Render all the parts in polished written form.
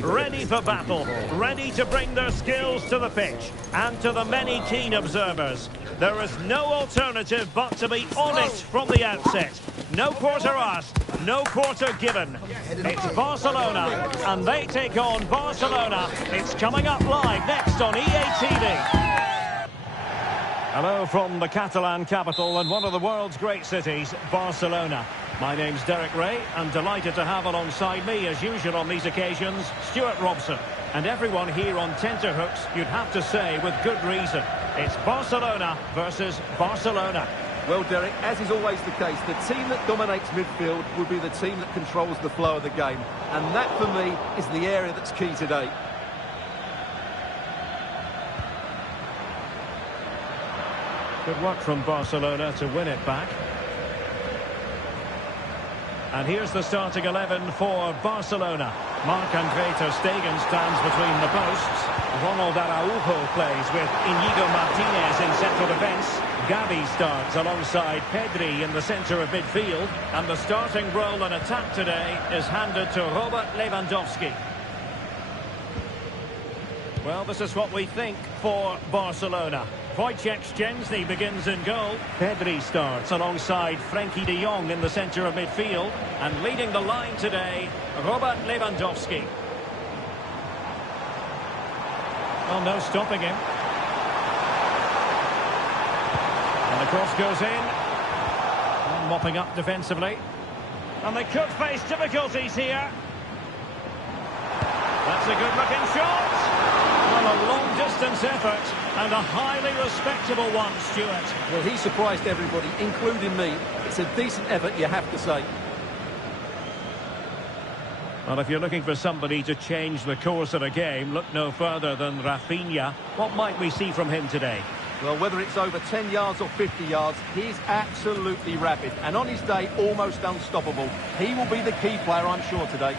Ready for battle, ready to bring their skills to the pitch. And to the many keen observers, there is no alternative but to be on it from the outset. No quarter asked, no quarter given. It's Barcelona, and they take on Barcelona. It's coming up live next on EA TV. Hello from the Catalan capital and one of the world's great cities, Barcelona. My name's Derek Ray, and delighted to have alongside me, as usual on these occasions, Stuart Robson. And everyone here on tenterhooks, you'd have to say with good reason. It's Barcelona versus Barcelona. Well, Derek, as is always the case, the team that dominates midfield will be the team that controls the flow of the game. And that, for me, is the area that's key today. Good work from Barcelona to win it back. And here's the starting 11 for Barcelona. Marc-Andre ter Stegen stands between the posts. Ronald Araujo plays with Inigo Martinez in central defence. Gavi starts alongside Pedri in the centre of midfield. And the starting role in attack today is handed to Robert Lewandowski. Well, this is what we think for Barcelona. Wojciech Szczęsny begins in goal. Pedri starts alongside Frenkie de Jong in the centre of midfield. And leading the line today, Robert Lewandowski. Well, no stopping him. And the cross goes in. And mopping up defensively. And they could face difficulties here. That's a good-looking shot. Well, a long-distance effort, and a highly respectable one, Stuart. Well, he surprised everybody, including me. It's a decent effort, you have to say. Well, if you're looking for somebody to change the course of a game, look no further than Rafinha. What might we see from him today? Well, whether it's over 10 yards or 50 yards, he's absolutely rapid. And on his day, almost unstoppable. He will be the key player, I'm sure, today.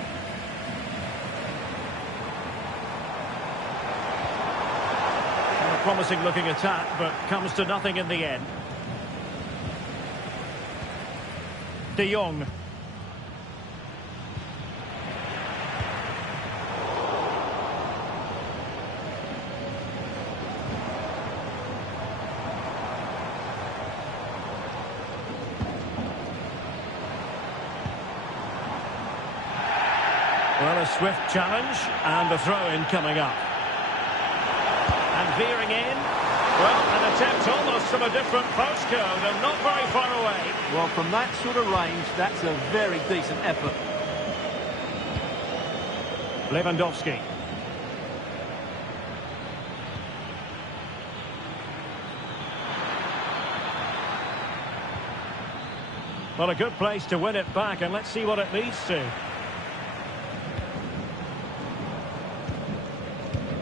Promising looking attack, but comes to nothing in the end. De Jong. Well, a swift challenge and a throw-in coming up. And veering in. Well, an attempt almost from a different postcode and not very far away. Well, from that sort of range, that's a very decent effort. Lewandowski. Well, a good place to win it back, and let's see what it leads to.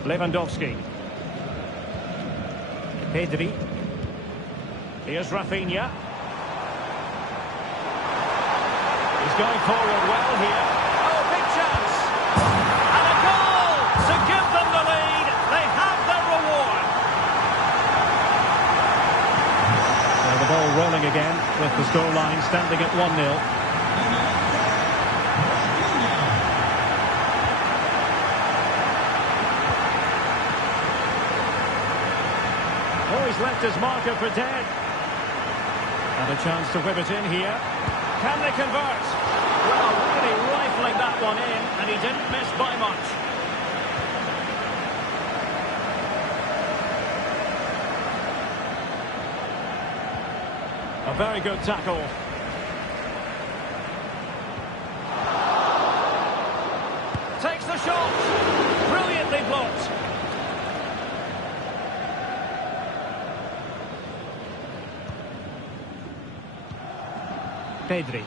Lewandowski. Pedri. Here's Rafinha. He's going forward well here. Oh, big chance! And a goal to give them the lead. They have their reward. Well, the ball rolling again with the scoreline standing at 1-0. Oh, he's left his marker for dead. And a chance to whip it in here. Can they convert? Well, really rifling that one in, and he didn't miss by much. A very good tackle. Takes the shot. Brilliantly blocked. Pedri.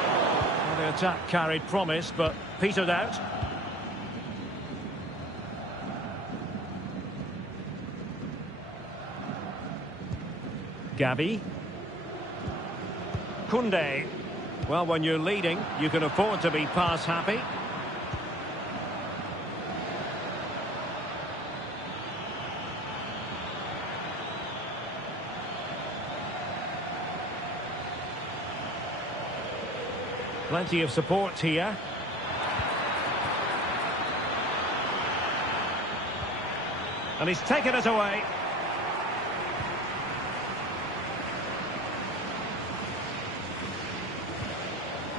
Well, the attack carried promise, but petered out. Gavi. Koundé. Well, when you're leading, you can afford to be pass happy. Plenty of support here. And he's taken it away.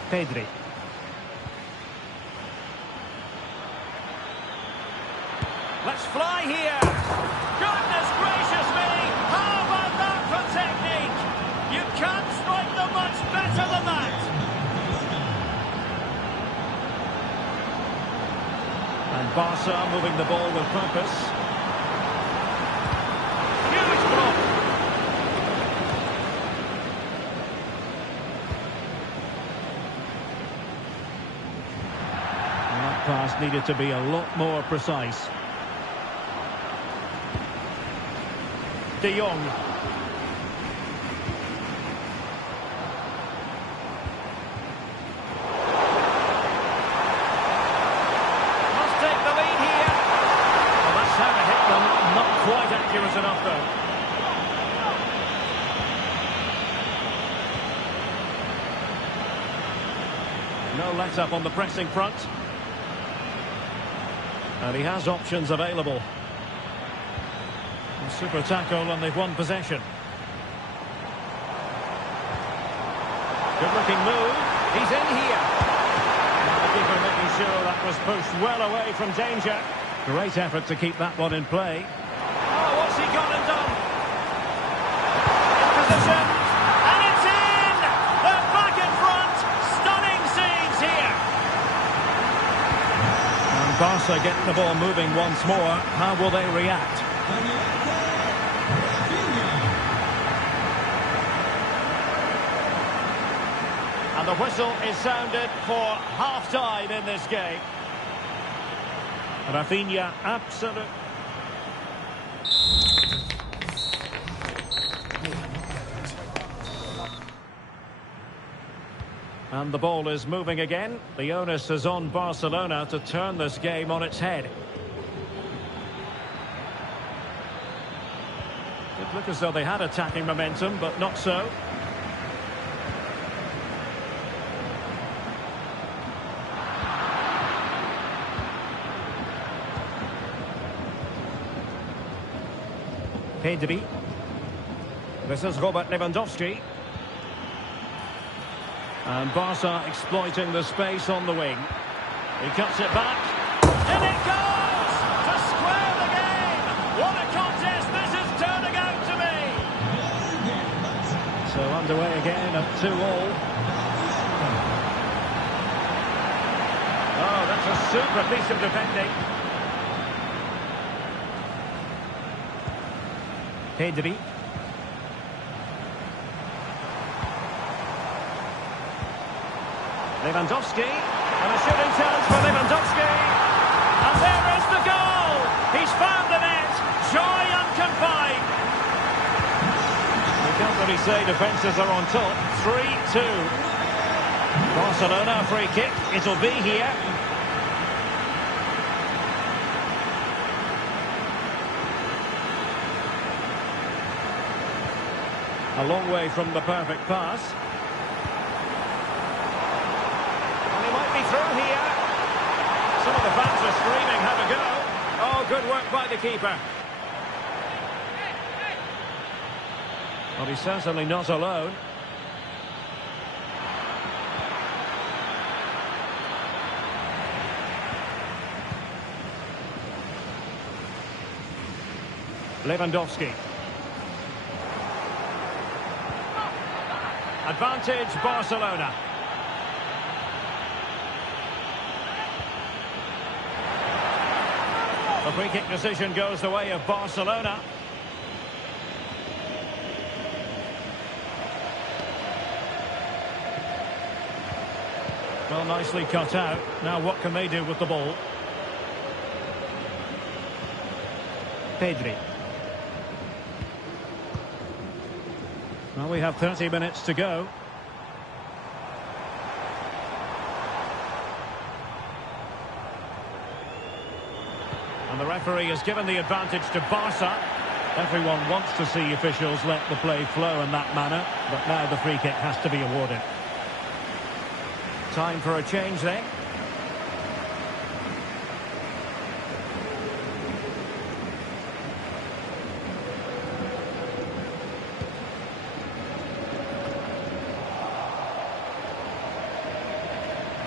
Pedri. Let's fly here. Goodness gracious me! How about that for technique? You can't strike them much better than that. And Barca moving the ball with purpose. Huge block. And that pass needed to be a lot more precise. De Jong. Must take the lead here. Well, that's how to hit them. Not quite accurate enough, though. No let-up on the pressing front. And he has options available. Super tackle and they've won possession. Good looking move. He's in here. And the keeper making sure that was pushed well away from danger. Great effort to keep that one in play. Oh, what's he gone and done? In position. And it's in! They're back in front. Stunning scenes here. And Barca getting the ball moving once more. How will they react? And the whistle is sounded for half-time in this game. Rafinha, absolute. And the ball is moving again. The onus is on Barcelona to turn this game on its head. It looked as though they had attacking momentum, but not so. Pedri. This is Robert Lewandowski. And Barca exploiting the space on the wing. He cuts it back. In it goes! To square the game! What a contest this is turning out to be! So underway again at 2-2. Oh, that's a super piece of defending. Pedri. Lewandowski, and a shooting chance for Lewandowski. And there is the goal! He's found the net, joy unconfined. You can't really say defences are on top. 3-2. Barcelona, free kick, it'll be here. A long way from the perfect pass. And he might be through here. Some of the fans are screaming, have a go. Oh, good work by the keeper. Well, he's certainly not alone. Lewandowski. Advantage Barcelona. The free kick decision goes the way of Barcelona. Well, nicely cut out. Now what can they do with the ball? Pedri. Well, we have 30 minutes to go. And the referee has given the advantage to Barca. Everyone wants to see officials let the play flow in that manner, but now the free kick has to be awarded. Time for a change then.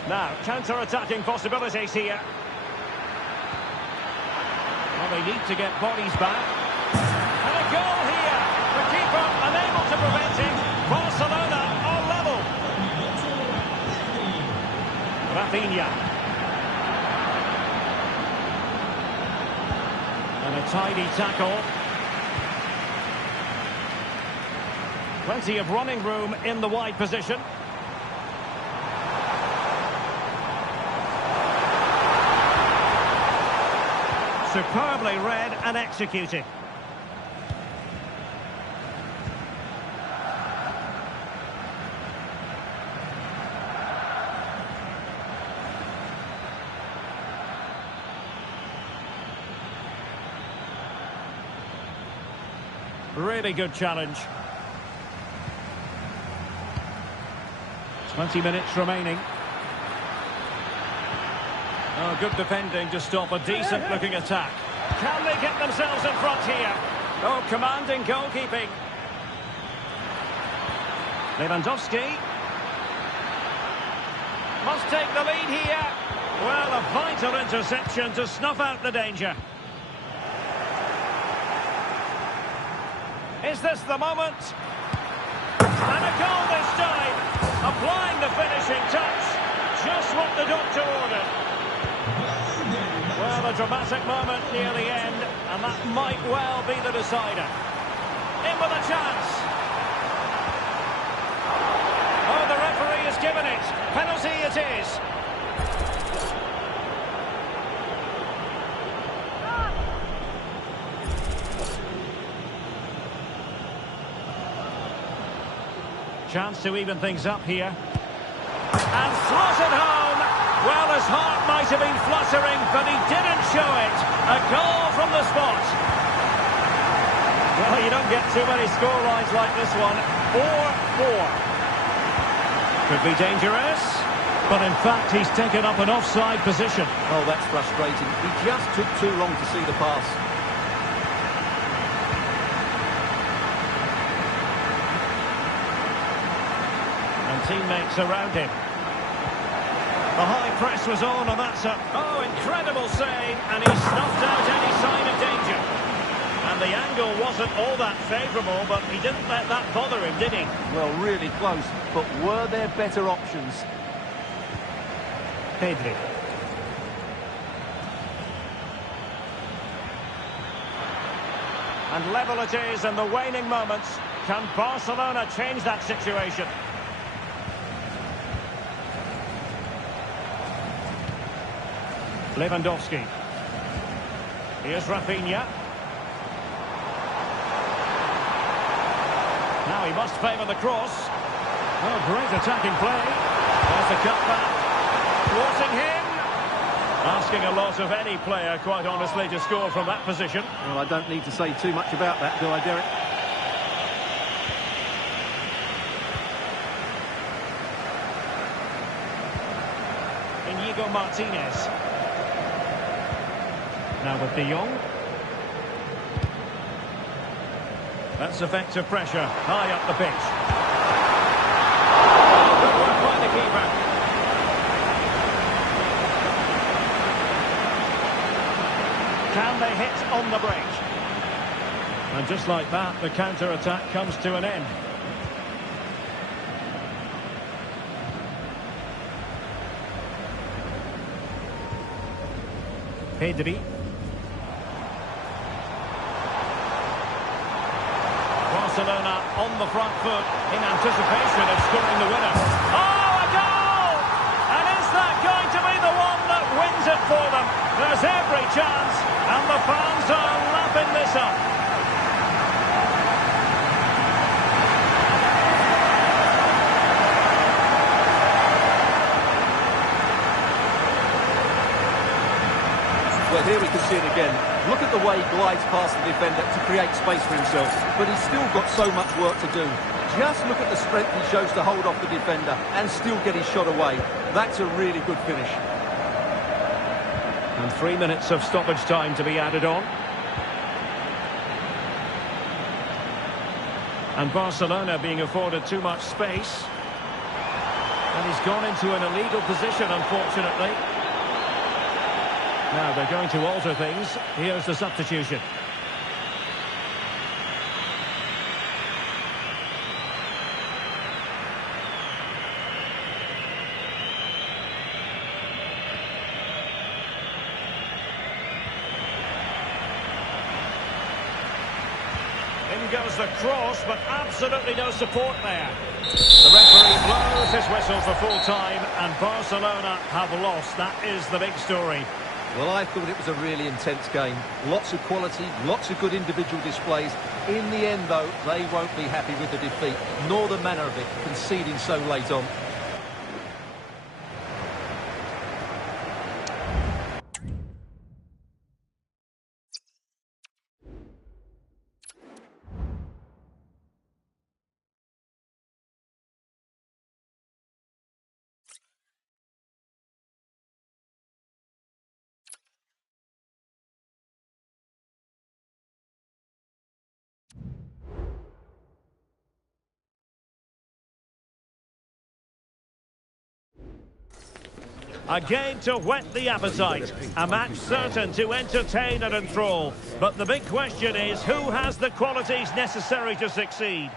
Now, counter-attacking possibilities here. Well, they need to get bodies back. And a goal here. The keeper unable to prevent it. Barcelona are level. Rafinha. And a tidy tackle. Plenty of running room in the wide position. Superbly read and executed. Really good challenge. 20 minutes remaining. Oh, good defending to stop a decent-looking attack. Can they get themselves in front here? Oh, commanding goalkeeping. Lewandowski. Must take the lead here. Well, a vital interception to snuff out the danger. Is this the moment? And a goal this time. Applying the finishing touch. Just what the doctor ordered. Well, a dramatic moment near the end, and that might well be the decider. In with a chance. Oh, the referee has given it. Penalty it is. Chance to even things up here. And slotted home. Well, his heart might have been fluttering, but he didn't show it. A goal from the spot. Well, you don't get too many scorelines like this one. 4-4. Could be dangerous. But in fact, he's taken up an offside position. Oh, that's frustrating. He just took too long to see the pass. And teammates around him. The high press was on, and that's a... Oh, incredible save, and he snuffed out any sign of danger. And the angle wasn't all that favourable, but he didn't let that bother him, did he? Well, really close, but were there better options? Pedri. And level it is in the waning moments. Can Barcelona change that situation? Lewandowski. Here's Rafinha. Now he must favour the cross. Oh, great attacking play. There's a cutback. Thwarting him. Asking a lot of any player, quite honestly, to score from that position. Well, I don't need to say too much about that, do I, Derek? Inigo Martinez. Now with De Jong. That's effective pressure, high up the pitch. Good work by the keeper. Can they hit on the break? And just like that, the counter-attack comes to an end. Pedri. Barcelona on the front foot in anticipation of scoring the winner. Oh, a goal! And is that going to be the one that wins it for them? There's every chance, and the fans are lapping this up. Well, here we can see it again. Look at the way he glides past the defender to create space for himself. But he's still got so much work to do. Just look at the strength he shows to hold off the defender and still get his shot away. That's a really good finish. And 3 minutes of stoppage time to be added on. And Barcelona being afforded too much space. And he's gone into an illegal position, unfortunately. Now they're going to alter things. Here's the substitution. In goes the cross, but absolutely no support there. The referee blows his whistle for full time, and Barcelona have lost. That is the big story. Well, I thought it was a really intense game. Lots of quality, lots of good individual displays. In the end, though, they won't be happy with the defeat, nor the manner of it, conceding so late on. A game to whet the appetite. A match certain to entertain and enthrall. But the big question is, who has the qualities necessary to succeed?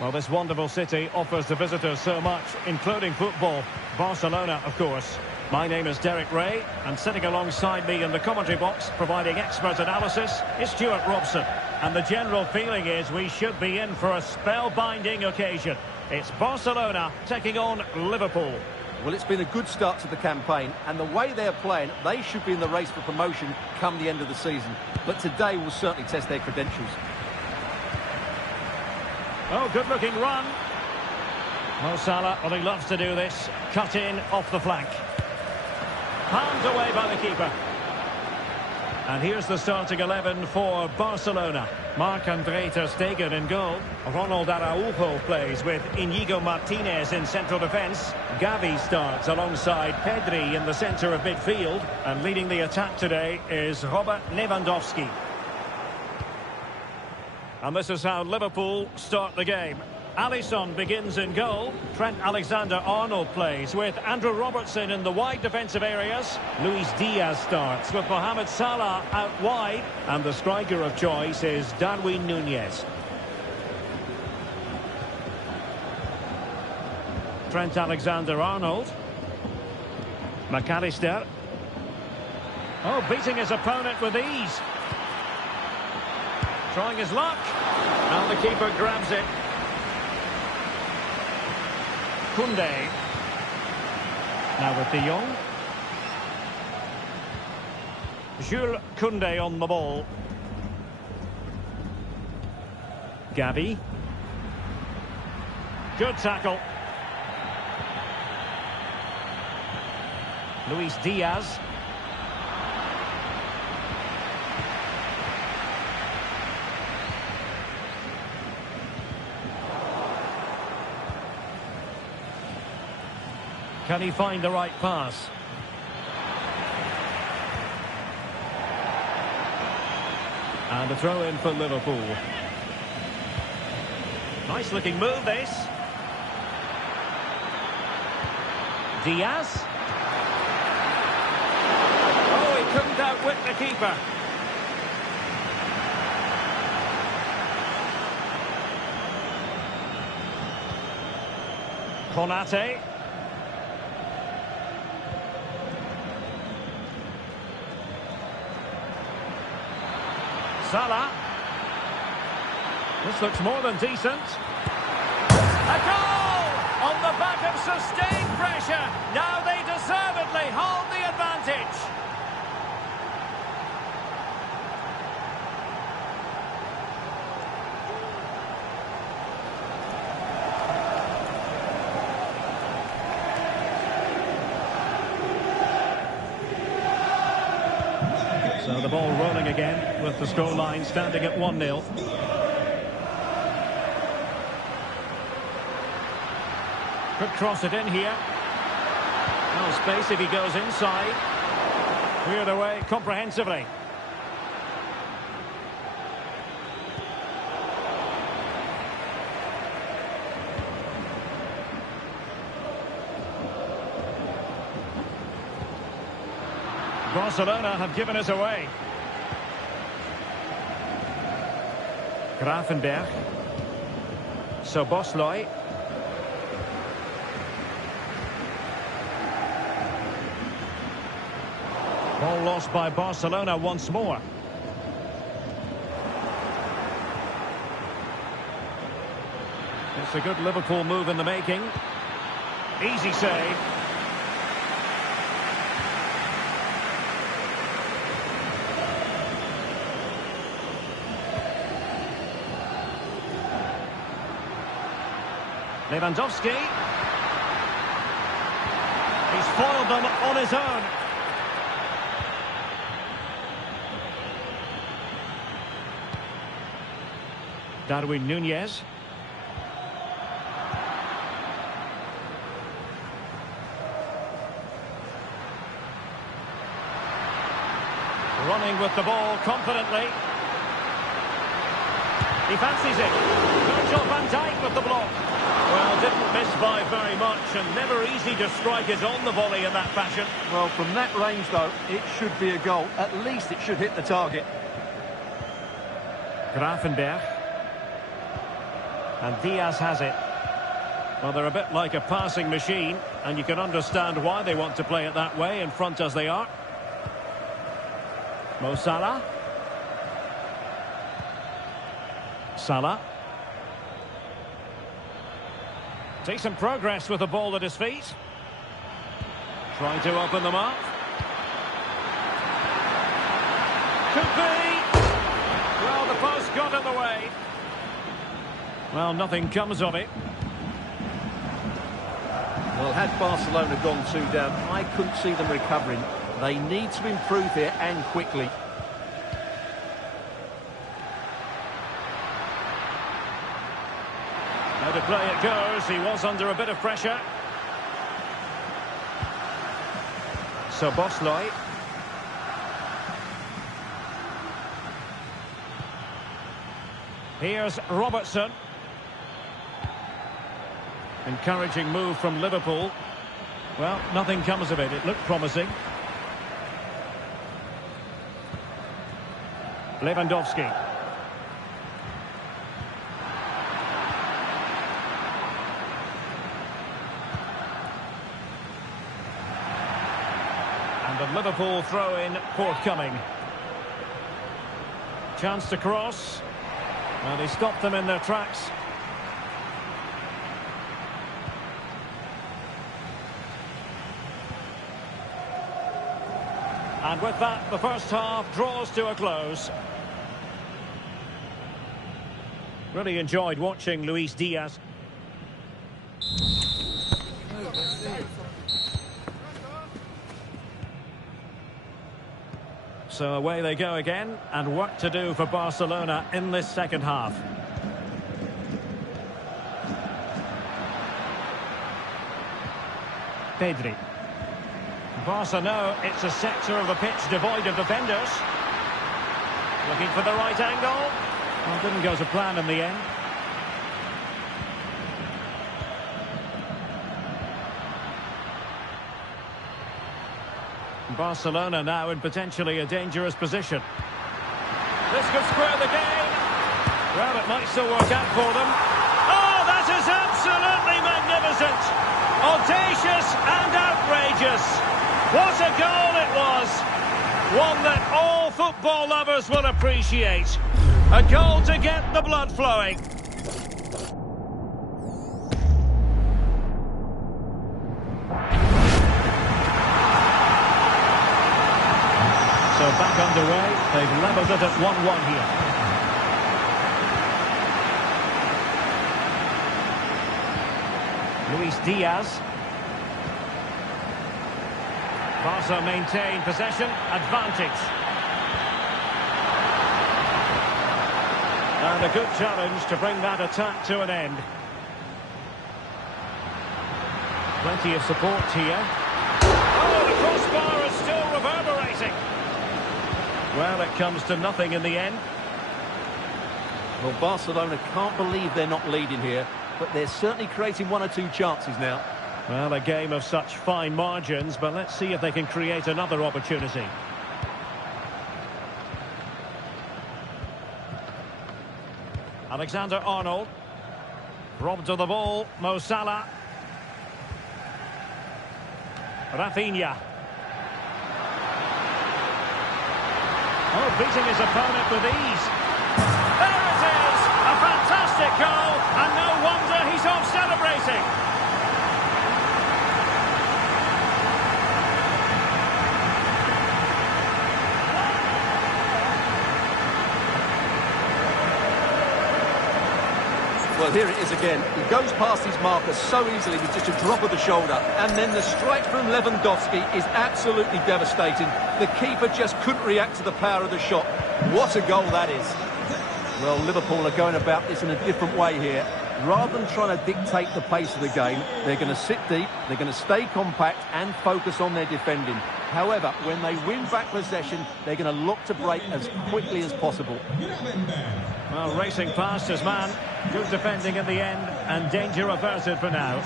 Well, this wonderful city offers the visitors so much, including football. Barcelona, of course. My name is Derek Ray, and sitting alongside me in the commentary box, providing expert analysis, is Stuart Robson. And the general feeling is we should be in for a spellbinding occasion. It's Barcelona taking on Liverpool. Well, it's been a good start to the campaign, and the way they're playing, they should be in the race for promotion come the end of the season. But today will certainly test their credentials. Oh, good-looking run. Mo Salah, well, he loves to do this. Cut in off the flank. Palmed away by the keeper. And here's the starting 11 for Barcelona. Marc-André ter Stegen in goal. Ronald Araujo plays with Inigo Martinez in central defence. Gavi starts alongside Pedri in the centre of midfield. And leading the attack today is Robert Lewandowski. And this is how Liverpool start the game. Alisson begins in goal. Trent Alexander-Arnold plays with Andrew Robertson in the wide defensive areas. Luis Diaz starts with Mohamed Salah out wide. And the striker of choice is Darwin Núñez. Trent Alexander-Arnold. McAllister. Oh, beating his opponent with ease. Trying his luck. And the keeper grabs it. Koundé. Now with De Jong. Jules Koundé on the ball. Gavi. Good tackle. Luis Diaz. Can he find the right pass? And a throw in for Liverpool. Nice looking move this. Diaz. Oh, he couldn't outwit the keeper. Konate. Salah. This looks more than decent. A goal! On the back of sustained pressure. Now they deservedly hold the advantage. So the ball rolling again with the scoreline standing at 1-0. Could cross it in here. No space if he goes inside. Cleared away comprehensively. Barcelona have given us away. Gravenberch. Szoboszlai. Ball lost by Barcelona once more. It's a good Liverpool move in the making. Easy save. Lewandowski. He's foiled them on his own. Darwin Núñez. Running with the ball confidently. He fancies it. Virgil van Dijk with the block. Well, didn't miss by very much, and never easy to strike it on the volley in that fashion. Well, from that range, though, it should be a goal. At least it should hit the target. Gravenberch. And Diaz has it. Well, they're a bit like a passing machine, and you can understand why they want to play it that way, in front as they are. Mo Salah. Salah. Decent progress with the ball at his feet. Trying to open them up. Could be. Well, the post got in the way. Well, nothing comes of it. Well, had Barcelona gone 2 down, I couldn't see them recovering. They need to improve here, and quickly. Now to play it goes. He was under a bit of pressure. Szoboszlai. Here's Robertson. Encouraging move from Liverpool. Well, nothing comes of it. It looked promising. Lewandowski. And the Liverpool throw-in forthcoming. Chance to cross. Well, he stopped them in their tracks. And with that, the first half draws to a close. Really enjoyed watching Luis Diaz. So away they go again, and work to do for Barcelona in this second half. Pedri. Barca know it's a sector of the pitch devoid of defenders. Looking for the right angle. Well, didn't go to plan in the end. Barcelona now in potentially a dangerous position. This could square the game. Well, it might still work out for them. Oh, that is absolutely magnificent. Audacious and outrageous. What a goal it was. One that all football lovers will appreciate. A goal to get the blood flowing. So back underway. They've levelled it at 1-1 here. Luis Diaz. Barca maintain possession, advantage. And a good challenge to bring that attack to an end. Plenty of support here. Oh, the crossbar is still reverberating. Well, it comes to nothing in the end. Well, Barcelona can't believe they're not leading here, but they're certainly creating one or two chances now. Well, a game of such fine margins, but let's see if they can create another opportunity. Alexander-Arnold. Robbed of the ball, Mo Salah. Rafinha. Oh, beating his opponent with ease. There it is! A fantastic goal, and no wonder he's off celebrating. Well, here it is again. He goes past his marker so easily with just a drop of the shoulder. And then the strike from Lewandowski is absolutely devastating. The keeper just couldn't react to the power of the shot. What a goal that is. Well, Liverpool are going about this in a different way here. Rather than trying to dictate the pace of the game, they're going to sit deep, they're going to stay compact and focus on their defending. However, when they win back possession, they're going to look to break as quickly as possible. Well, racing past his man. Good defending in the end, and danger averted for now.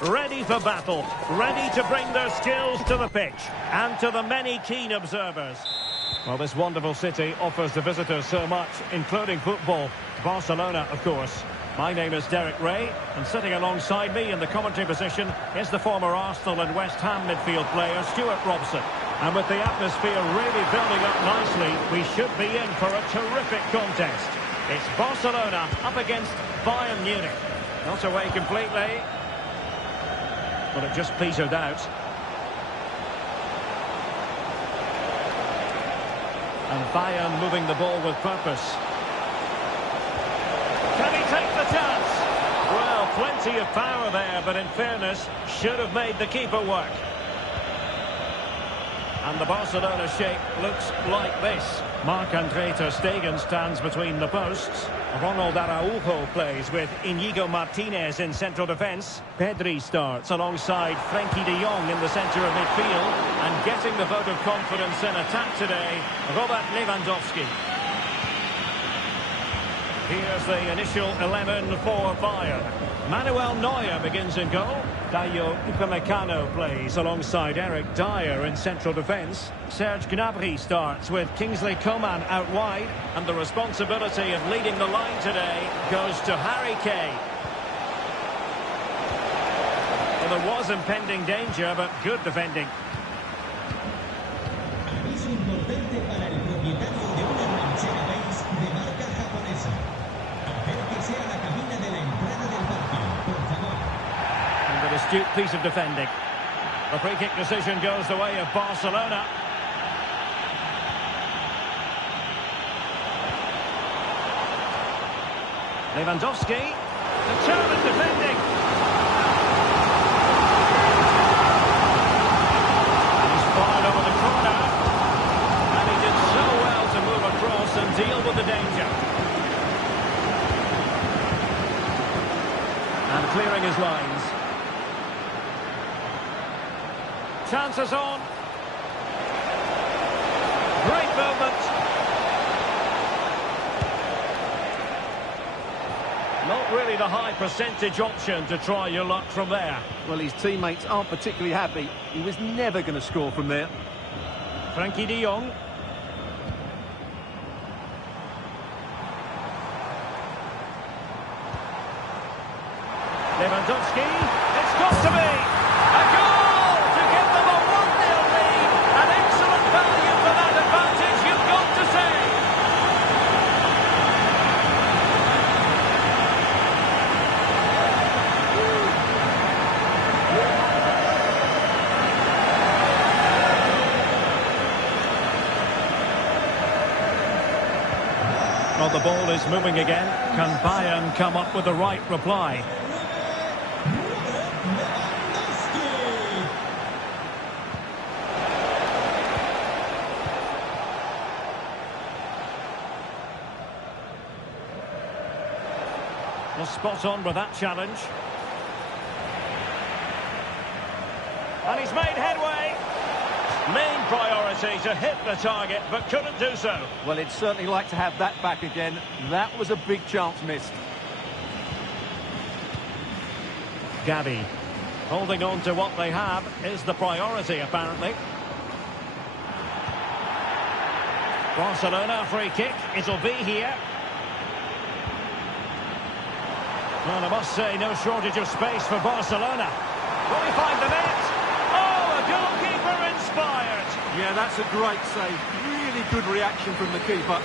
Ready for battle, ready to bring their skills to the pitch, and to the many keen observers. Well, this wonderful city offers the visitors so much, including football. Barcelona, of course. My name is Derek Ray, and sitting alongside me in the commentary position is the former Arsenal and West Ham midfield player, Stuart Robson. And with the atmosphere really building up nicely, we should be in for a terrific contest. It's Barcelona up against Bayern Munich. Not away completely. But it just petered out. And Bayern moving the ball with purpose. Can he take the chance? Well, plenty of power there, but in fairness, should have made the keeper work. And the Barcelona shape looks like this. Marc-Andre ter Stegen stands between the posts. Ronald Araujo plays with Inigo Martinez in central defence. Pedri starts alongside Frenkie de Jong in the centre of midfield. And getting the vote of confidence in attack today, Robert Lewandowski. Here's the initial 11 for Bayern. Manuel Neuer begins in goal. Dayo Upamecano plays alongside Eric Dyer in central defence. Serge Gnabry starts with Kingsley Coman out wide. And the responsibility of leading the line today goes to Harry Kane. Well, there was impending danger, but good defending. Astute piece of defending. The free kick decision goes the way of Barcelona. Lewandowski, determined defending. He's fired over the corner, and he did so well to move across and deal with the danger. And clearing his lines. Chances on. Great movement. Not really the high percentage option to try your luck from there. Well, his teammates aren't particularly happy. He was never going to score from there. Frenkie de Jong. Lewandowski. It's got to be. A goal to give them a 1-0 lead. An excellent value for that advantage, you've got to say. Well, the ball is moving again. Can Bayern come up with the right reply? Well, spot on with that challenge. And he's made headway. Main priority to hit the target, but couldn't do so. Well, he'd certainly like to have that back again. That was a big chance missed. Gavi. Holding on to what they have is the priority, apparently. Barcelona free kick. It'll be here. Well, I must say, no shortage of space for Barcelona. Will he find the net? Oh, a goalkeeper inspired. Yeah, that's a great save. Really good reaction from the keeper.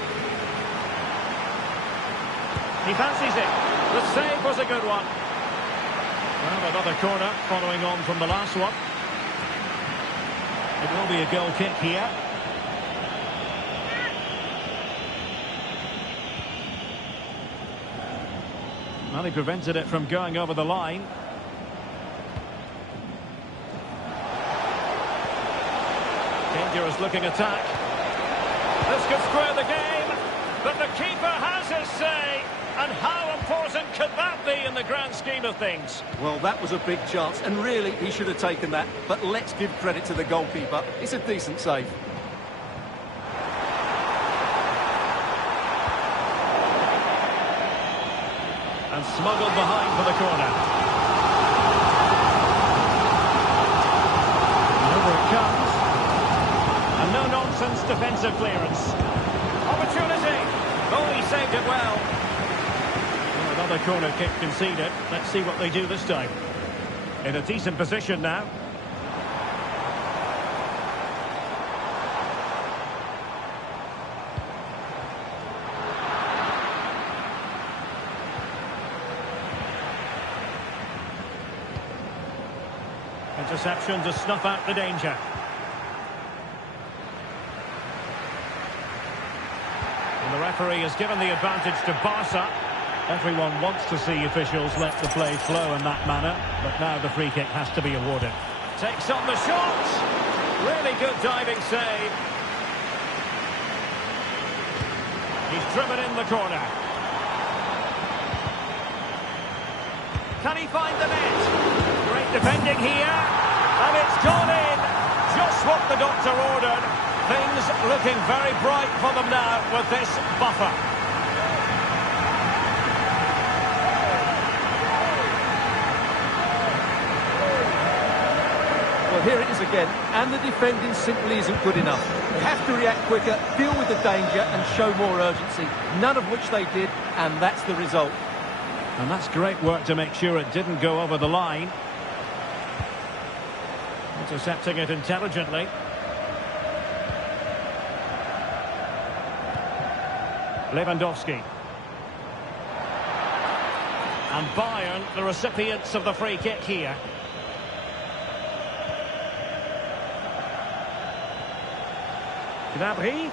He fancies it. The save was a good one. Well, another corner following on from the last one. It will be a goal kick here. Well, he prevented it from going over the line. Dangerous looking attack. This could square the game, but the keeper has his say. And how important could that be in the grand scheme of things? Well, that was a big chance, and really he should have taken that. But let's give credit to the goalkeeper. It's a decent save. And smuggled behind for the corner. And over it comes. And no-nonsense defensive clearance. Opportunity. Oh, he saved it well. Well, another corner kick conceded. Let's see what they do this time. In a decent position now. Interception to snuff out the danger. And the referee has given the advantage to Barca. Everyone wants to see officials let the play flow in that manner, but now the free kick has to be awarded. Takes on the shot. Really good diving save. He's driven in the corner. Can he find the net? Great defending here. And it's gone in. Just what the doctor ordered. Things looking very bright for them now with this buffer. Well, here it is again, and the defending simply isn't good enough. They have to react quicker, deal with the danger, and show more urgency. None of which they did, and that's the result. And that's great work to make sure it didn't go over the line. Intercepting it intelligently. Lewandowski. And Bayern, the recipients of the free kick here. Gnabry.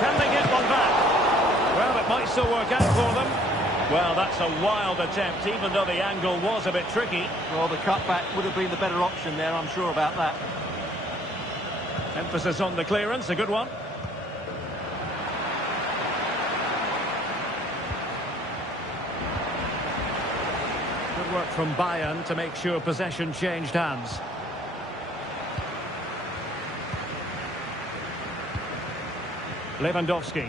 Can they get one back? Well, it might still work out for them. Well, that's a wild attempt, even though the angle was a bit tricky. Well, the cutback would have been the better option there, I'm sure about that. Emphasis on the clearance, a good one. Good work from Bayern to make sure possession changed hands. Lewandowski.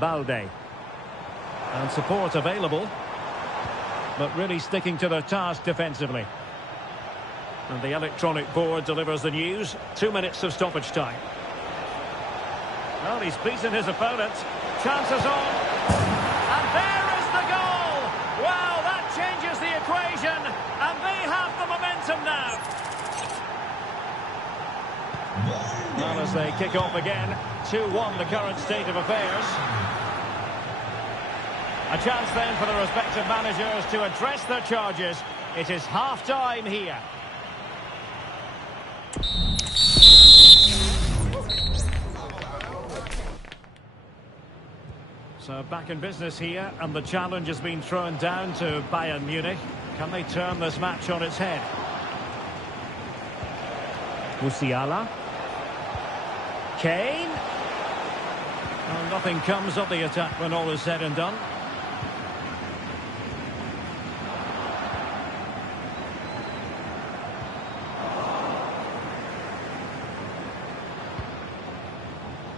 Balde. And support available. But really sticking to their task defensively. And the electronic board delivers the news. 2 minutes of stoppage time. Well, he's beaten his opponent. Chances on. And there is the goal! Well, that changes the equation. And they have the momentum now. Well, as they kick off again, 2-1 the current state of affairs. A chance then for the respective managers to address their charges. It is half-time here. So back in business here, and the challenge has been thrown down to Bayern Munich. Can they turn this match on its head? Musiala. Kane. Well, nothing comes of the attack when all is said and done.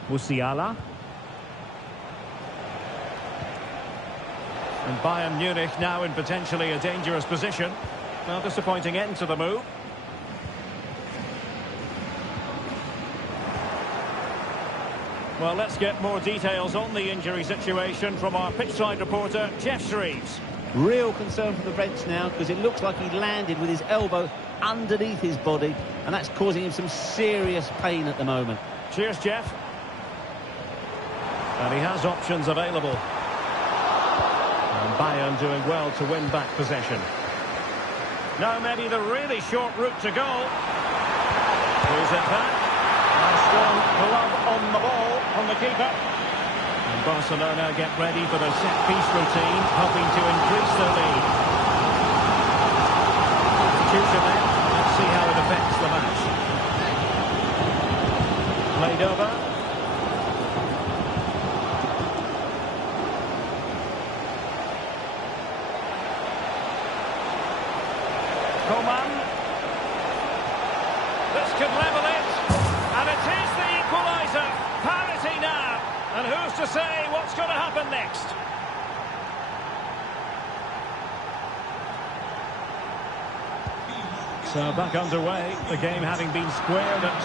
Musiala. And Bayern Munich now in potentially a dangerous position. Well, disappointing end to the move. Well, let's get more details on the injury situation from our pitchside reporter, Jeff Shreves. Real concern for the Reds now, because it looks like he landed with his elbow underneath his body, and that's causing him some serious pain at the moment. Cheers, Jeff. And he has options available. And Bayern doing well to win back possession. Now maybe the really short route to goal. Here's it back. A strong glove on the ball from the keeper. And Barcelona get ready for the set-piece routine, hoping to increase their lead. Substitution then. Let's see how it affects the match. Played over. Coman. This could level it. And it is the equaliser. Parity now. And who's to say what's going to happen next? So back underway. The game having been squared at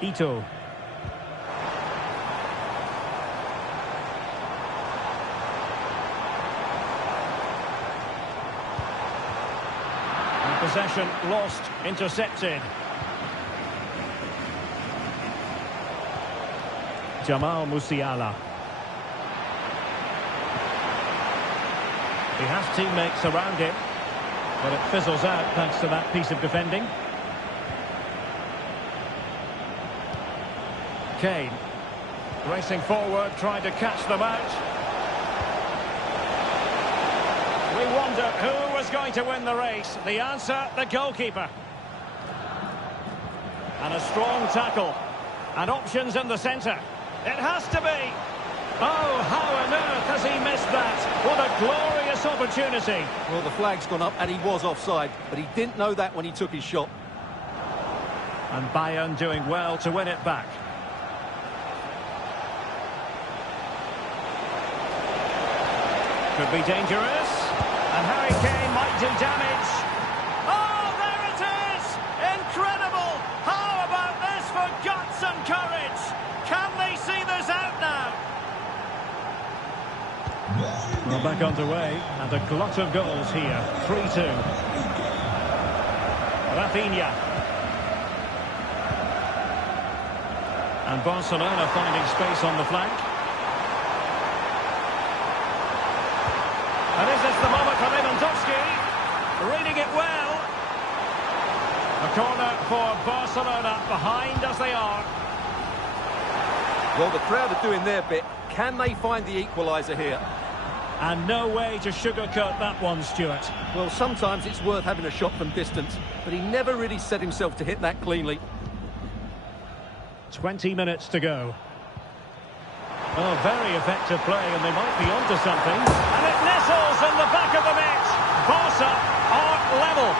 2-2. Ito. Possession lost, intercepted. Jamal Musiala. He has teammates around him, but it fizzles out thanks to that piece of defending. Kane. Racing forward, trying to catch them out. We wonder who was going to win the race. The answer, the goalkeeper. And a strong tackle. And options in the centre. It has to be. Oh, how on earth has he missed that? What a glorious opportunity. Well, the flag's gone up and he was offside, but he didn't know that when he took his shot. And Bayern doing well to win it back. Could be dangerous. And Harry Kane might do damage. Oh, there it is! Incredible! How about this for guts and courage? Can they see this out now? Well, back underway, and a glut of goals here. 3-2. Rafinha. And Barcelona finding space on the flank. And is this the moment for Lewandowski? Reading it well. A corner for Barcelona, behind as they are. Well, the crowd are doing their bit. Can they find the equaliser here? And no way to sugarcoat that one, Stuart. Well, sometimes it's worth having a shot from distance, but he never really set himself to hit that cleanly. 20 minutes to go. Oh, very effective play, and they might be onto something. And it nestles in the back of the net. Barca are level.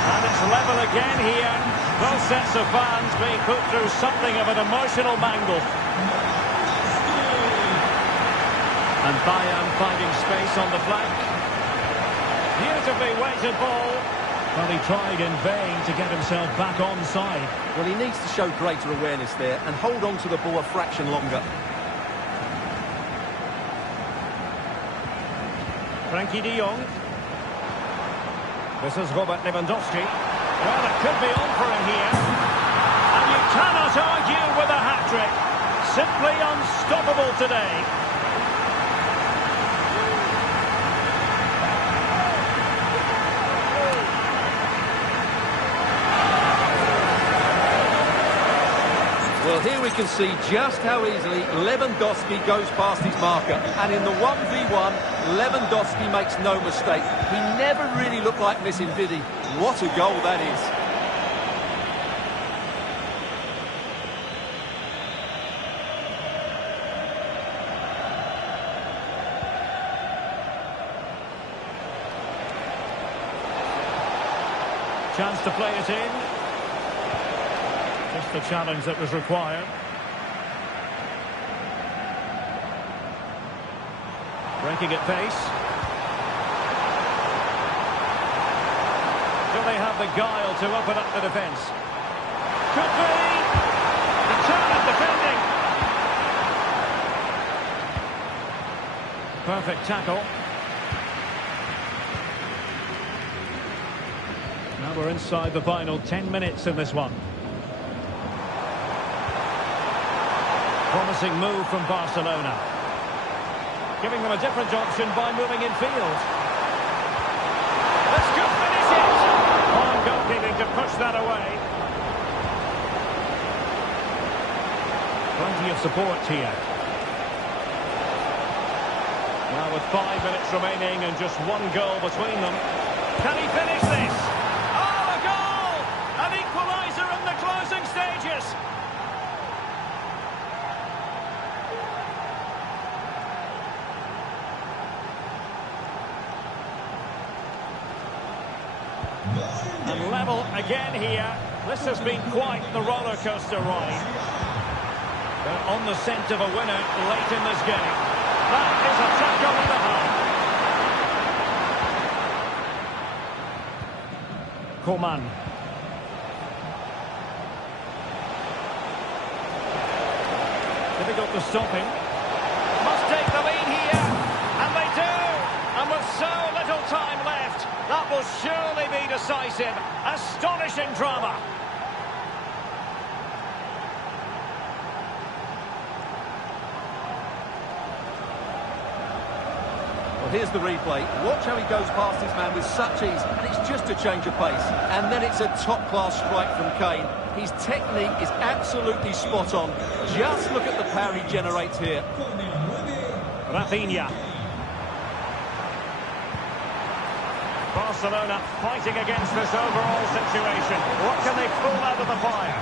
And it's level again here. Both sets of fans being put through something of an emotional mangle. And Bayern finding space on the flank. Beautifully weighted ball. Well, he tried in vain to get himself back onside. Well, he needs to show greater awareness there and hold on to the ball a fraction longer. Frankie de Jong. This is Robert Lewandowski. Well, it could be on for him here. And you cannot argue with a hat-trick. Simply unstoppable today. here we can see just how easily Lewandowski goes past his marker. And in the 1v1, Lewandowski makes no mistake. He never really looked like missing, did he? What a goal that is. Chance to play it in. Just the challenge that was required. Breaking at pace. Do they have the guile to open up the defence? Could be! Determined defending! Perfect tackle. Now we're inside the final 10 minutes in this one. Promising move from Barcelona. Giving them a different option by moving in field. This could finish it! Fine goalkeeping to push that away. Plenty of support here. Now with 5 minutes remaining and just one goal between them. Can he finish this? Oh, a goal! An equaliser in the closing stages. And level again here. This has been quite the roller coaster ride. They're on the scent of a winner late in this game. That is a tackle in the half. Coman. Difficult to stop him. Must take the lead here. And they do. And with so little time left, that will surely be decisive. Astonishing drama. Well, here's the replay. Watch how he goes past his man with such ease, and it's just a change of pace. And then it's a top-class strike from Kane. His technique is absolutely spot on. Just look at the power he generates here. Rafinha. Barcelona fighting against this overall situation. What can they pull out of the fire?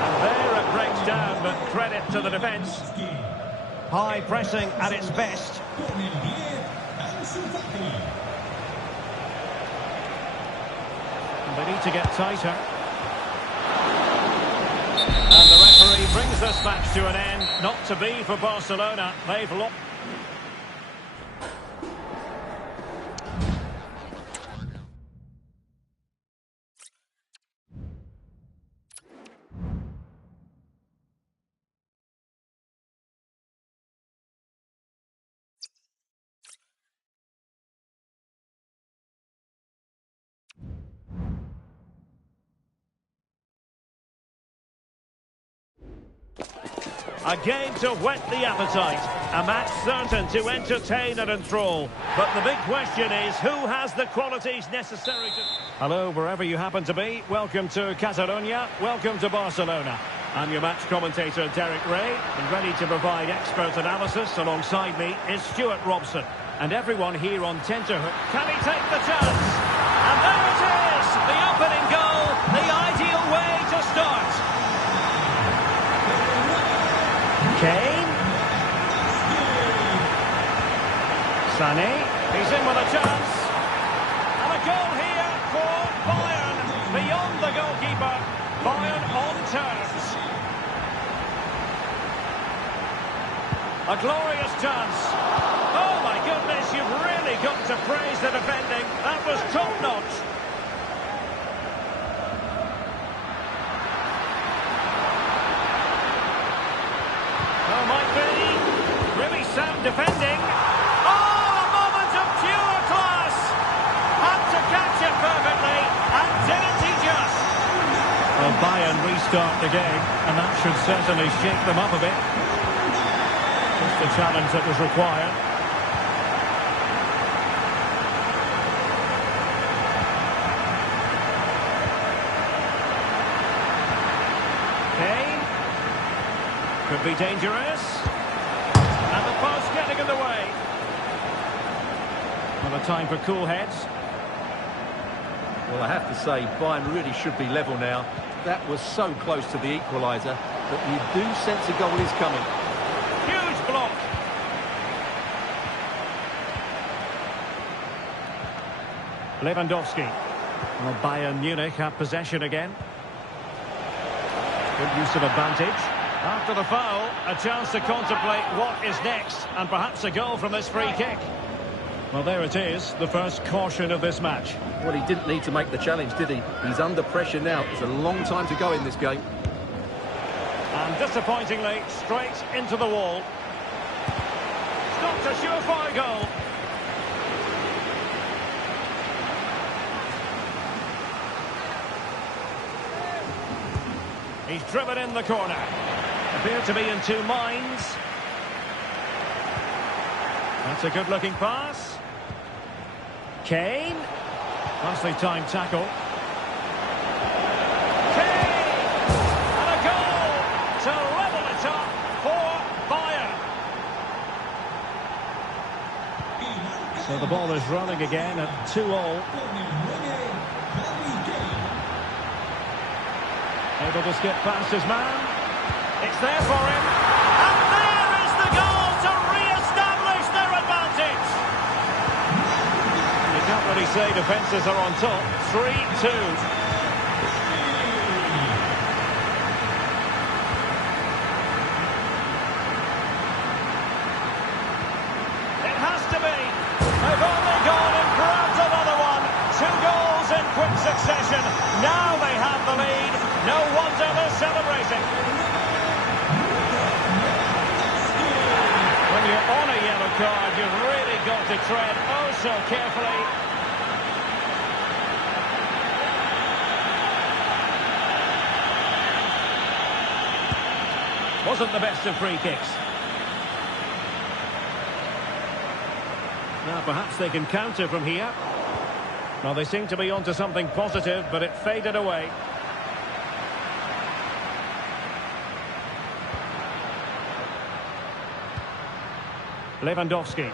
And there it breaks down, but credit to the defence. High pressing at its best. And they need to get tighter. And the referee brings this match to an end. Not to be for Barcelona. They've lost. A game to whet the appetite. A match certain to entertain and enthrall. But the big question is, who has the qualities necessary to... Hello, wherever you happen to be. Welcome to Catalonia. Welcome to Barcelona. I'm your match commentator, Derek Ray. And ready to provide expert analysis alongside me is Stuart Robson. And everyone here on tenterhook. Can he take the chance? And there it is! The opening goal. The ideal way to start. Kane. Sané. He's in with a chance. And a goal here for Bayern. Beyond the goalkeeper. Bayern on terms. A glorious chance. Oh my goodness, you've really got to praise the defending. That was top-notch. Defending. Oh, a moment of pure class. Had to catch it perfectly, and didn't he just? Well, Bayern restart the game, and that should certainly shake them up a bit. Just the challenge that was required. Could be dangerous. And the post getting in the way. Well, a time for cool heads. Well, I have to say, Bayern really should be level now. That was so close to the equaliser, but you do sense a goal is coming. Huge block. Lewandowski. Well, Bayern Munich have possession again. Good use of advantage. After the foul, a chance to contemplate what is next, and perhaps a goal from this free kick. Well, there it is, the first caution of this match. Well, he didn't need to make the challenge, did he? He's under pressure now. There's a long time to go in this game. And disappointingly, straight into the wall. Stopped a surefire goal. He's driven in the corner. Appear to be in two minds. That's a good-looking pass. Kane. Nicely timed tackle. Kane! And a goal to level it up for Bayern. So the ball is running again at 2-2. Able to skip past his man. It's there for him. And there is the goal to re-establish their advantage. You can't really say defences are on top. 3-2. It has to be. They've only gone and grabbed another one. 2 goals in quick succession. Now they have the lead. No wonder they're celebrating. When you're on a yellow card, you've really got to tread oh so carefully. Wasn't the best of free kicks. Now perhaps they can counter from here. Well, they seem to be onto something positive, but it faded away. Lewandowski.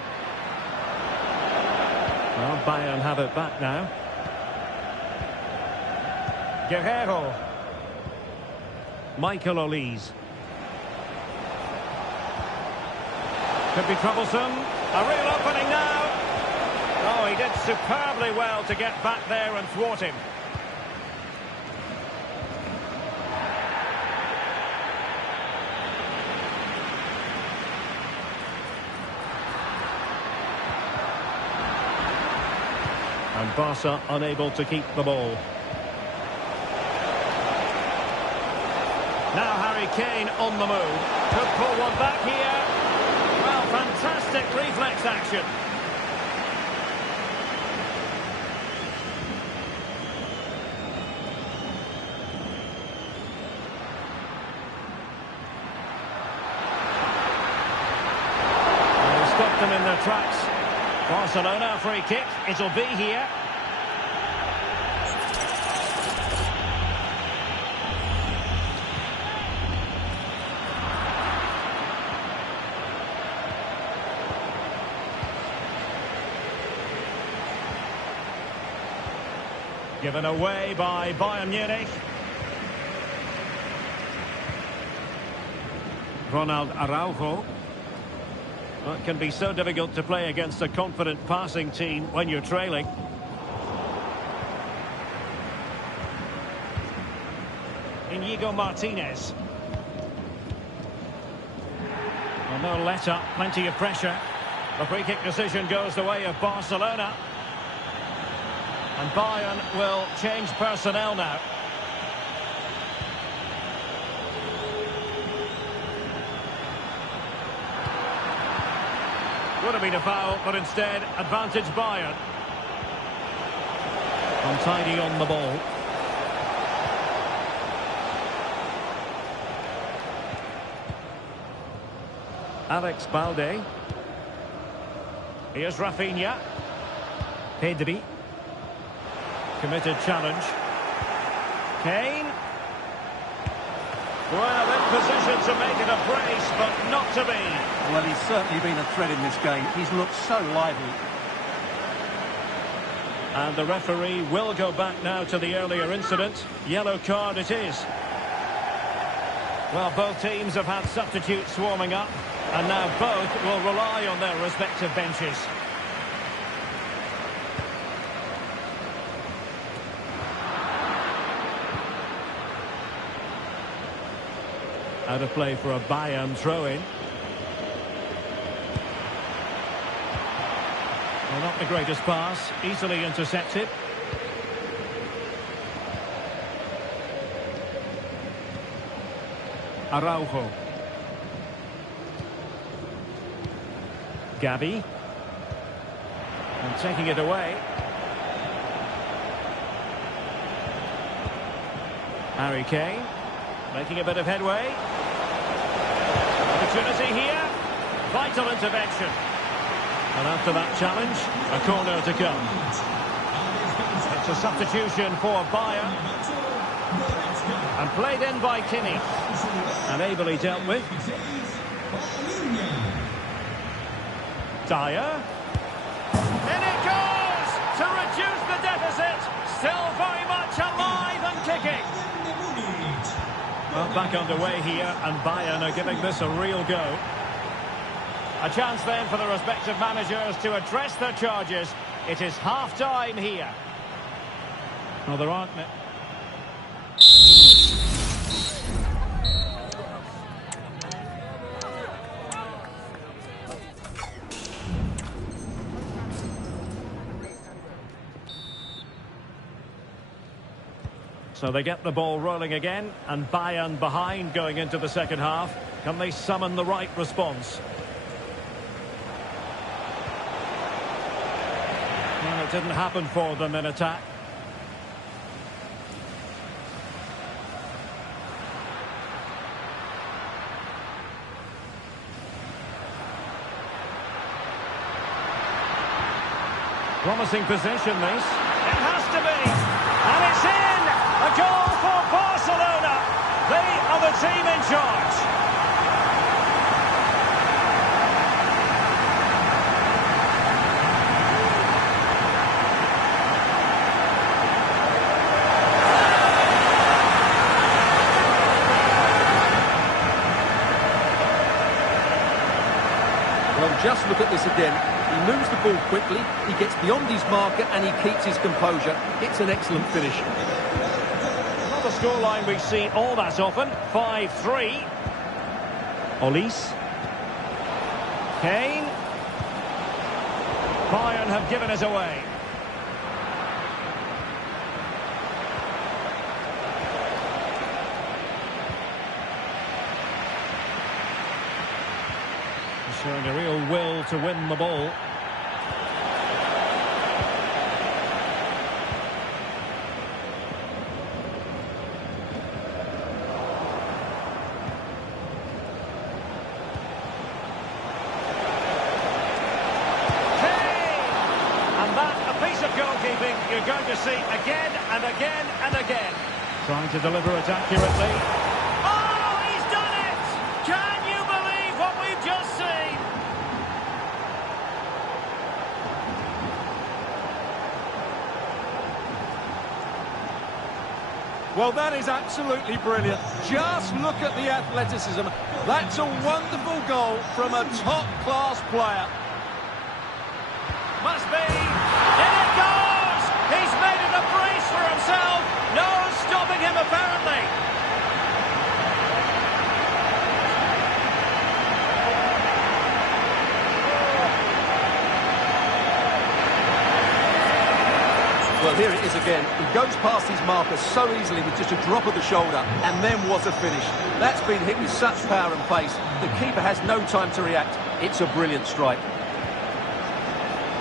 Well, Bayern have it back now. Guerrero. Michael Olise. Could be troublesome. A real opening now. Oh, he did superbly well to get back there and thwart him. And Barca unable to keep the ball. Now Harry Kane on the move. Could pull one back here. Well, fantastic reflex action. And he stopped them in their tracks. Barcelona free kick. It'll be here. Given away by Bayern Munich. Ronald Araujo. Well, it can be so difficult to play against a confident passing team when you're trailing. Inigo Martinez. Well, no let-up, plenty of pressure. The free-kick decision goes the way of Barcelona. And Bayern will change personnel now. Would have been a foul, but instead, advantage Bayern. Untidy on the ball. Alex Balde. Here's Rafinha. Pedri. Committed challenge. Kane. Well, in position to make it a brace, but not to be. Well, he's certainly been a threat in this game. He's looked so lively. And the referee will go back now to the earlier incident. Yellow card it is. Well, both teams have had substitutes swarming up, and now both will rely on their respective benches. Out of play for a Bayern throw-in. Well, not the greatest pass, easily intercepted. Araujo. Gavi. And taking it away. Harry Kane. Making a bit of headway. Opportunity here. Vital intervention. And after that challenge, a corner to come. It's a substitution for Bayern. And played in by Kimmich. And ably dealt with. Dyer. In it goes! To reduce the deficit. Still very much alive and kicking. Well, back underway here, and Bayern are giving this a real go. A chance then for the respective managers to address their charges. It is half-time here. Well, there aren't... So they get the ball rolling again, and Bayern behind going into the second half. Can they summon the right response? Well, it didn't happen for them in attack. Promising position, this. It has to be. And it's in! A goal for Barcelona. They are the team in charge. Well, just look at this again. He moves the ball quickly, he gets beyond his marker and he keeps his composure. It's an excellent finish. Not a scoreline we see all that often. 5-3. Olise. Kane. Bayern have given it away. Showing a real will to win the ball. You're going to see again and again and again. Trying to deliver it accurately. Oh, he's done it! Can you believe what we've just seen? Well, that is absolutely brilliant. Just look at the athleticism. That's a wonderful goal from a top-class player. Must be. In it goes! He's made it a brace for himself. No stopping him, apparently. Well, here it is again. He goes past his marker so easily with just a drop of the shoulder, and then what a finish. That's been hit with such power and pace. The keeper has no time to react. It's a brilliant strike.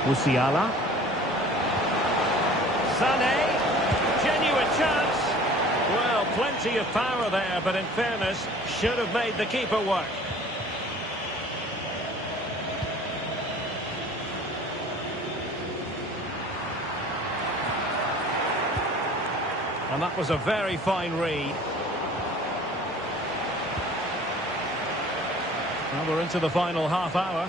Musiala. Sané. Genuine chance. Well, plenty of power there, but in fairness, should have made the keeper work. And that was a very fine read. Well, we're into the final half hour.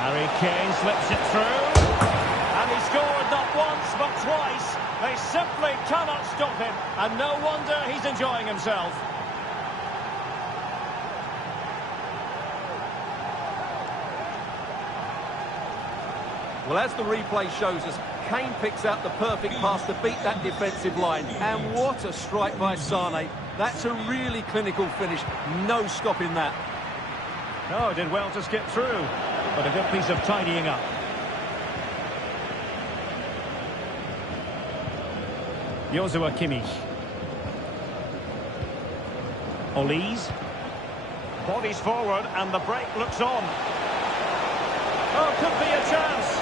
Harry Kane slips it through. And he scored not once, but twice. They simply cannot stop him. And no wonder he's enjoying himself. Well, as the replay shows us, Kane picks out the perfect pass to beat that defensive line. And what a strike by Sane. That's a really clinical finish. No stopping that. Oh, did well to skip through. But a good piece of tidying up. Joshua Kimmich. Olise. Bodies forward and the break looks on. Oh, could be a chance.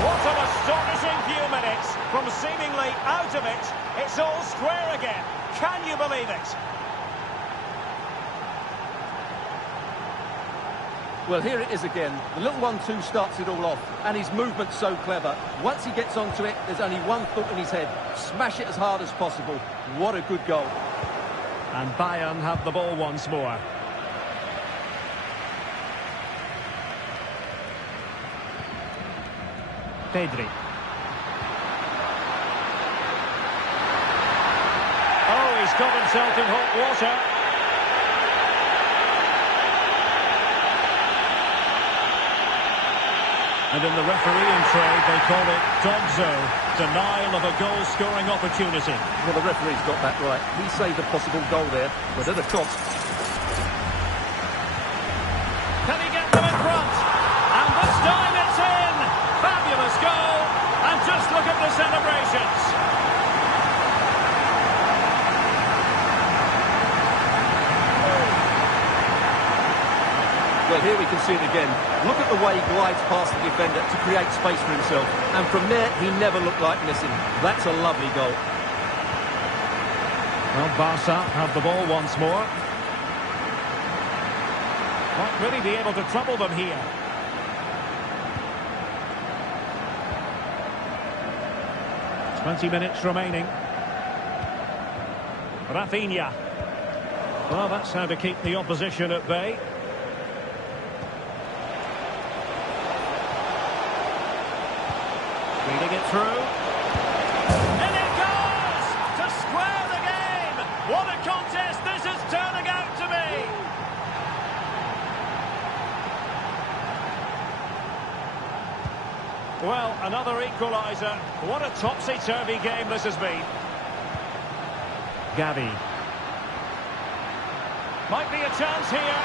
What an astonishing few minutes. From seemingly out of it, it's all square again. Can you believe it? Well, here it is again. The little 1-2 starts it all off, and his movement's so clever. Once he gets onto it, there's only one thought in his head. Smash it as hard as possible. What a good goal. And Bayern have the ball once more. Pedri. Oh, he's got himself in hot water. And in the refereeing trade, they call it Dogzo, denial of a goal-scoring opportunity. Well, the referee's got that right. He saved a possible goal there, but at a cost. Can he get them in front? And this time it's in! Fabulous goal! And just look at the celebrations. Well, here we can see it again. Look at the way he glides past the defender to create space for himself. And from there, he never looked like missing. That's a lovely goal. Well, Barca have the ball once more. Might really be able to trouble them here. "20 minutes remaining. Rafinha. Well, that's how to keep the opposition at bay. Reading it through. And it goes! To square the game! What a contest this is turning out to be! Well, another equaliser. What a topsy-turvy game this has been. Gavi. Might be a chance here.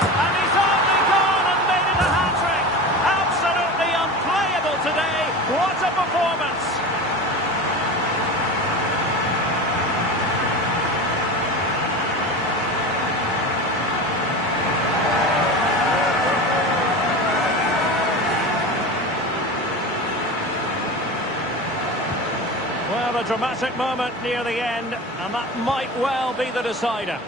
And he's only gone and made it a hat-trick! Absolutely unplayable today. What a performance! Well, a dramatic moment near the end, and that might well be the decider.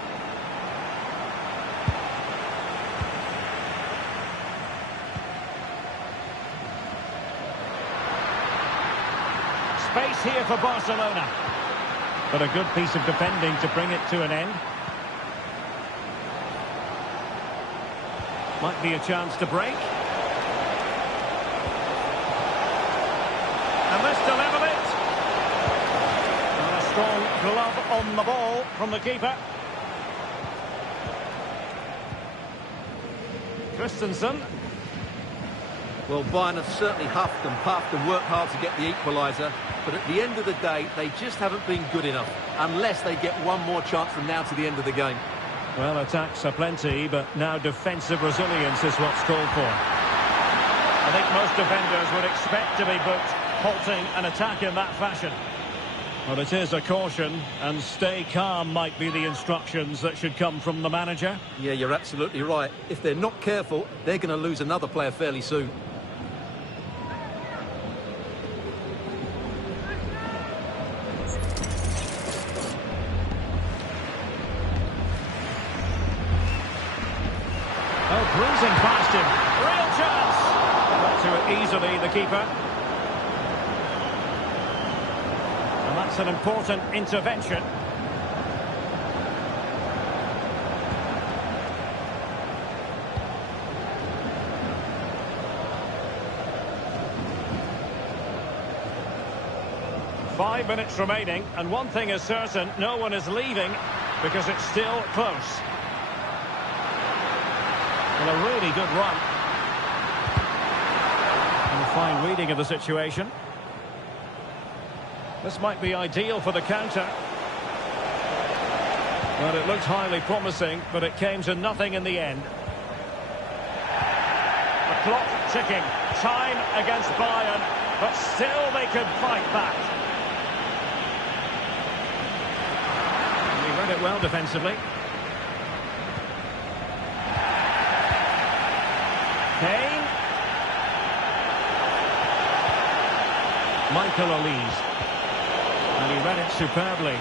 Space here for Barcelona. But a good piece of defending to bring it to an end. Might be a chance to break. And this to level it. And a strong glove on the ball from the keeper. Christensen. Well, Bayern have certainly huffed and puffed and worked hard to get the equaliser. But at the end of the day, they just haven't been good enough. Unless they get one more chance from now to the end of the game. Well, attacks are plenty, but now defensive resilience is what's called for. I think most defenders would expect to be booked, halting an attack in that fashion. Well, it is a caution, and stay calm might be the instructions that should come from the manager. Yeah, you're absolutely right. If they're not careful, they're going to lose another player fairly soon. Oh, bruising past him. Real chance. Got to it easily, the keeper. And that's an important intervention. 5 minutes remaining, and one thing is certain, no one is leaving because it's still close. Well, a really good run. And a fine reading of the situation. This might be ideal for the counter. Well, it looked highly promising, but it came to nothing in the end. The clock ticking. Time against Bayern, but still they could fight back. And he read it well defensively. Kane. Michael Olise. And he read it superbly.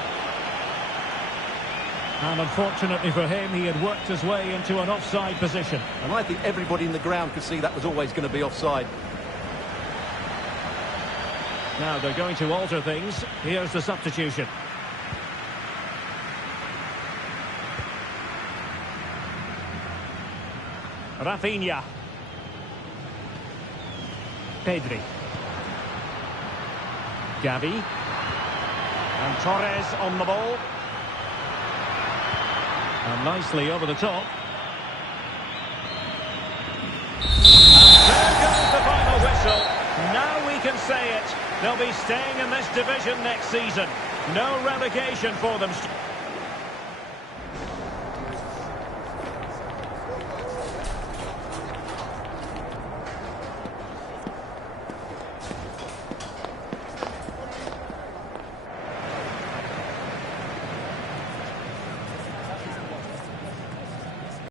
And unfortunately for him, he had worked his way into an offside position. And I think everybody in the ground could see that was always going to be offside. Now they're going to alter things. Here's the substitution. Rafinha. Pedri. Gavi. And Torres on the ball. And nicely over the top. And there goes the final whistle. Now we can say it. They'll be staying in this division next season. No relegation for them.